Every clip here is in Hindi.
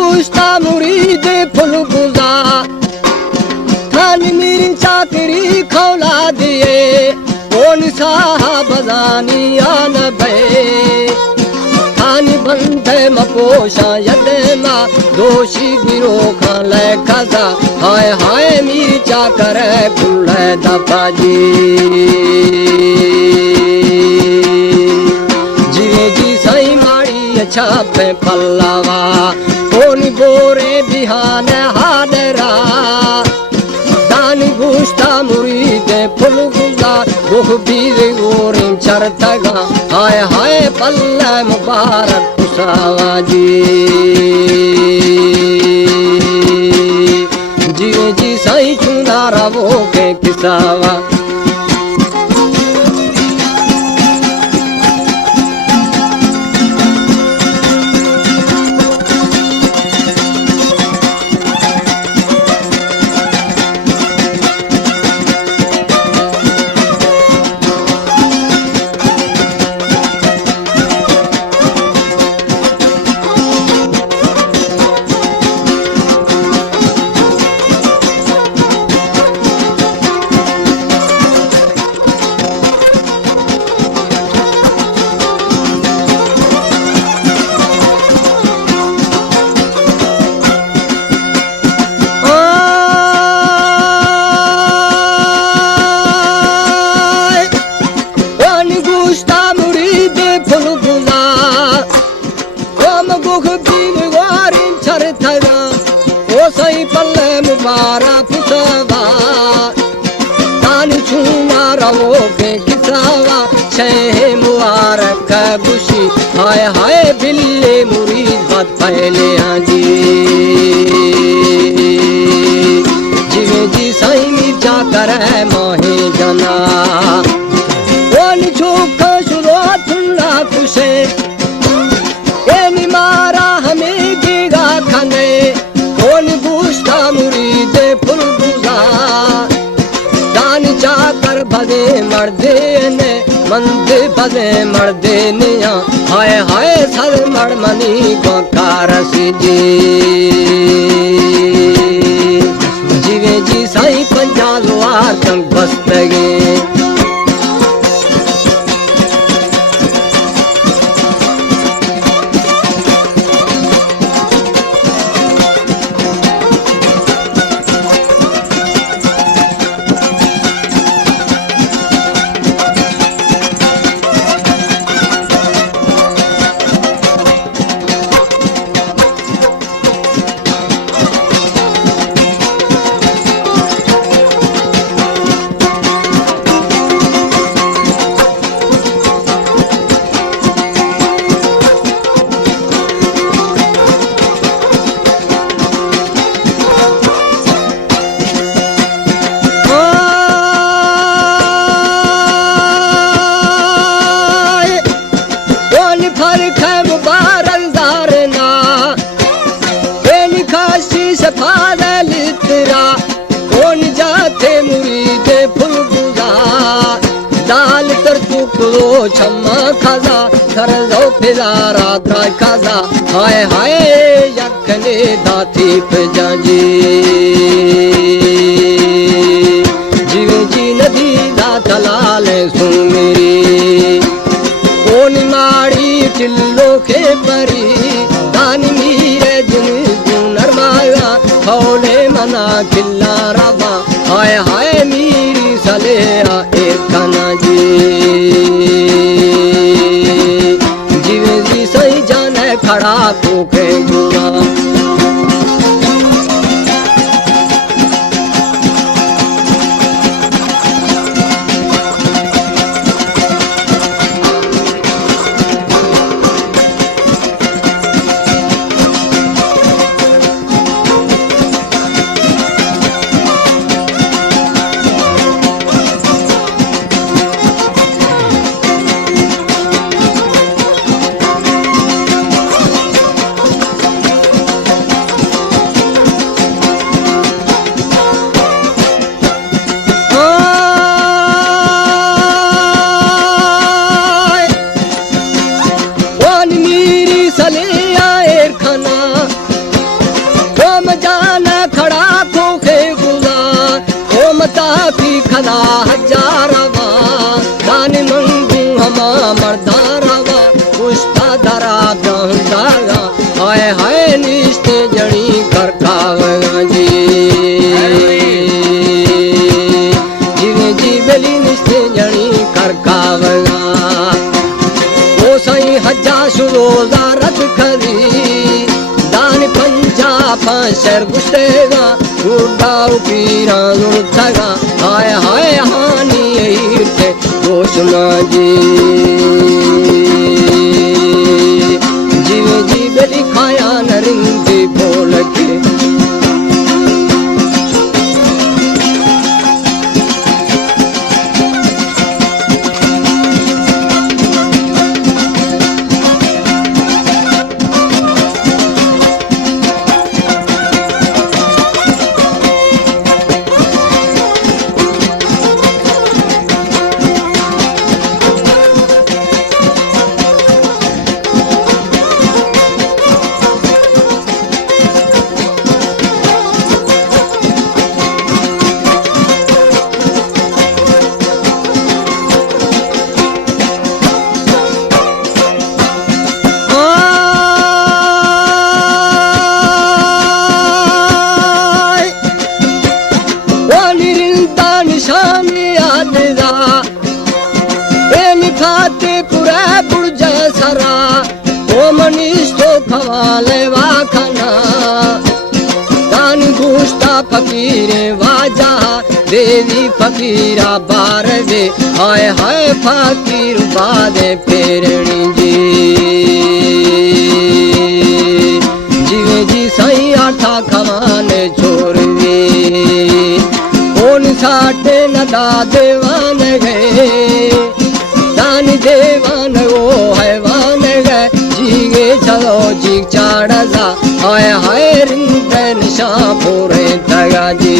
गुस्ता मुरीद फुल गुजा थान मेरी चाकरी खौला दिए कौन साहब जानी आन भे थान बंधे मपोशा यदमा दोषी गिरो खाले खजा हाय हाय मेरी चाकर कुल दफा जी जी सही माड़ी अच्छा पे पल्लावा कौन गोरे बिहान हादरा दान गुस्ता मुरीद फुल गुजा गुख बीर गोरिम चरतगा हाय हाय पल्ला मुबारक कुसावा जी जी सही चुना रवो के किसावा मुबारा पुसवा तान छूना रवो के किसावा शह मुबारक बुशी हाय हाय बिल्ले मुरीद बात पहले हाजी जिवे जी साई मिर्जा करे मोहे जना कौन छोका शुरो तुल्ला कुशे एनी मारा हमें गिगा खाने कौन गुस्ता मुरीद फुल गुजा दान चाकर भगे मर्दे ने मंद भगे मर्दे निया हाय हाय सर मड़मनी को कारस जी जीवे जी साई पंजालवार तंग बस्तगे कौन जाते मुरीद फुल गुजा दाल तर टुकड़ो छम्मा खाजा घर जो फिजारा द्राय खाजा हाय हाय यखने दाती पजाजी जीवे जी नदी दा दलाल सुन मेरी कौन माड़ी टिल्लो के परी दान मीरे जिन नरमाया खौले मना किल्ला रवा हाय हाय मीरी सलेया एक खाना जी जीवे जी सही जाने खड़ा तो के जुआ की खदा हजारवा दान मंगू हमा मर्दारवा पुष्टा धरा ब्रह्मदागा हाय हाय निस्ते जड़ी कर खावगा जी जीवे जीवेली निस्ते जड़ी कर खावगा ओ सही हजा सुरोजा रत खरी दान पंजा पांचर गुस्तेगा उड़ाऊ पीरा उड़थगा हाय हाय हानी ईरते दोषना जी जीवे जीवे लिखाया नरिंदी बोल के खवाले वाखना दान गुस्ता फकीरे वाजा देवी फकीरा बारवे हाय हाय फकीर बादे फेरणी जी जीवे जी सही आठा खवाने छोड़वे कौन साटे नदा देवान गए दान देवान वो हैवान गए जीगे चलो जी चाड़जा हाय हाय रिंदन शापूरे तगा जी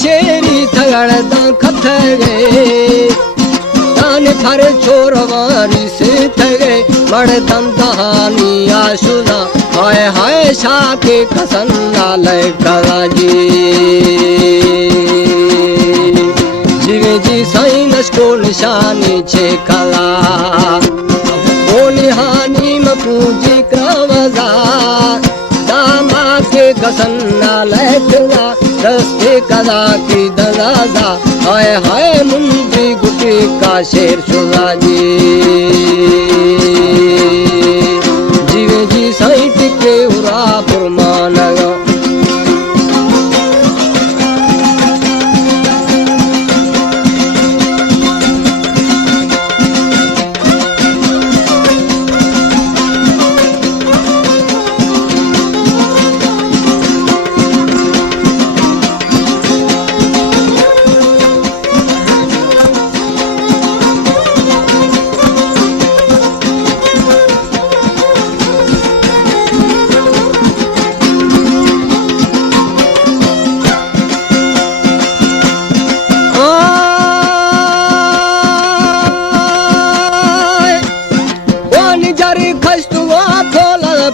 शेरी थगड़ खथगे दान फर छोरवानी से थगे मर्दम दहानी आशुदा हाय हाय शाके खसन्ना लगा जी जीवे जी साइनस को निशानी छे कला ओ निहानी में पूजी क्रवजा दामा के खसन्ना लगा रस्ते कदा की दगादा हाय हाय मुंडी गुटी का शेर सुना जी जीवे जी साइट के उरा पुरमानगा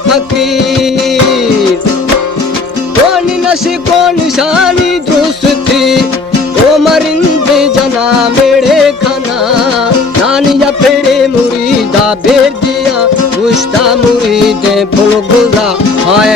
फकीर कौन नशी कौन शानी दुरुस्त थी ओ मरिंदे जना मेरे खाना नानी या फेरे मुरीदा बेर दिया गुस्ता मुरीदे फुल